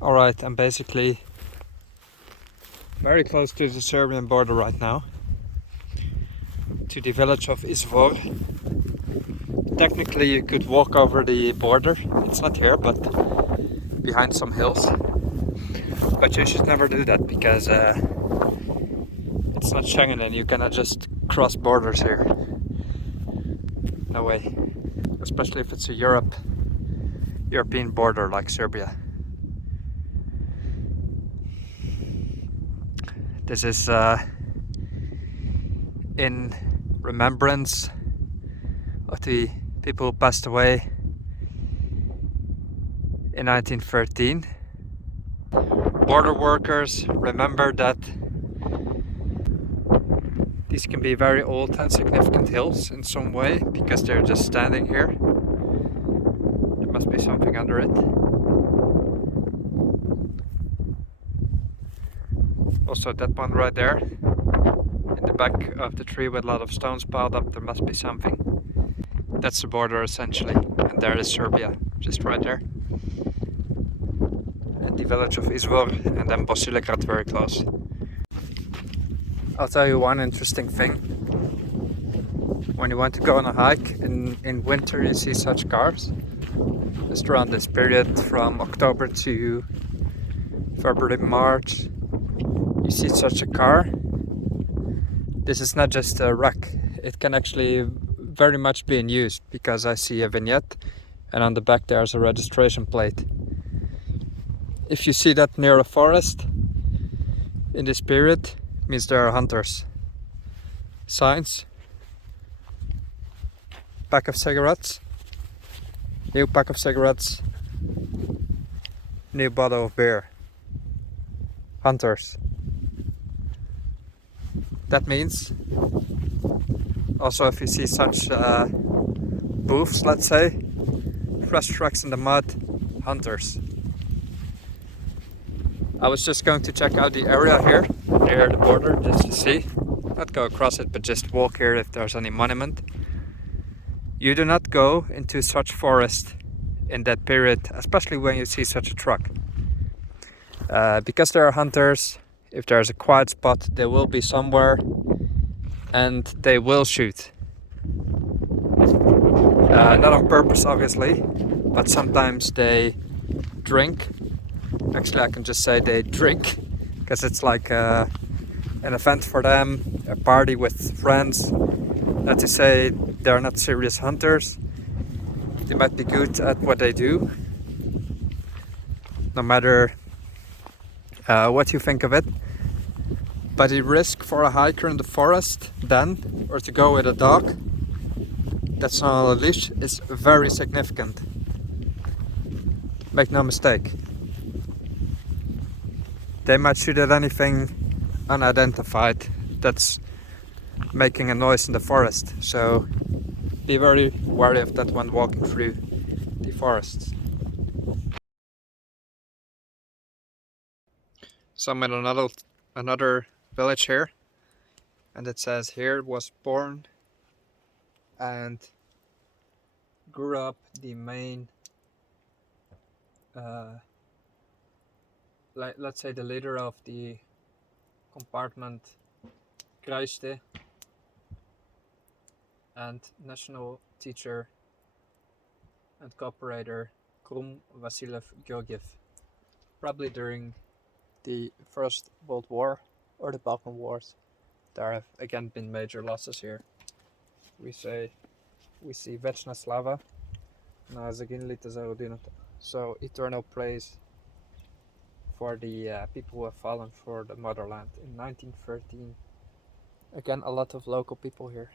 Alright, I'm basically very close to the Serbian border right now, to the village of Izvor. Technically you could walk over the border, it's not here but behind some hills, but you should never do that because it's not Schengen and you cannot just cross borders here. No way, especially if it's a European border like Serbia. This is in remembrance of the people who passed away in 1913. Border workers remember that these can be very old and significant hills in some way because they're just standing here. There must be something under it. Also that one right there, in the back of the tree with a lot of stones piled up, there must be something. That's the border essentially, and there is Serbia, just right there. And the village of Izvor, and then Bosilegrad very close. I'll tell you one interesting thing. When you want to go on a hike in winter, you see such cars. Just around this period from October to February, March, you see such a car. This is not just a wreck, it can actually very much be in use because I see a vignette and on the back there's a registration plate. If you see that near a forest in this period, it means there are hunters. Signs, pack of cigarettes, new pack of cigarettes, new bottle of beer. Hunters. That means also if you see such booths, let's say, fresh tracks in the mud, hunters. I was just going to check out the area here near the border just to see, not go across it but just walk here if there's any monument. You do not go into such forest in that period, especially when you see such a truck, because there are hunters. If there's a quiet spot, they will be somewhere and they will shoot. Not on purpose, obviously, but sometimes they drink. Actually, I can just say they drink, because it's like an event for them, a party with friends. Not to say they're not serious hunters. They might be good at what they do, no matter what you think of it. But the risk for a hiker in the forest then, or to go with a dog that's not on a leash, is very significant. Make no mistake. They might shoot at anything unidentified that's making a noise in the forest, so be very wary of that when walking through the forests. So I'm in another village here, and it says here was born and grew up the main let's say the leader of the compartment Kruiste and national teacher and cooperator Krum Vasilev Georgiev, probably during the First World War or the Balkan Wars. There have again been major losses here. We see Večna Slava na zaginulite za rodinu. So eternal praise for the people who have fallen for the motherland in 1913. Again, a lot of local people here.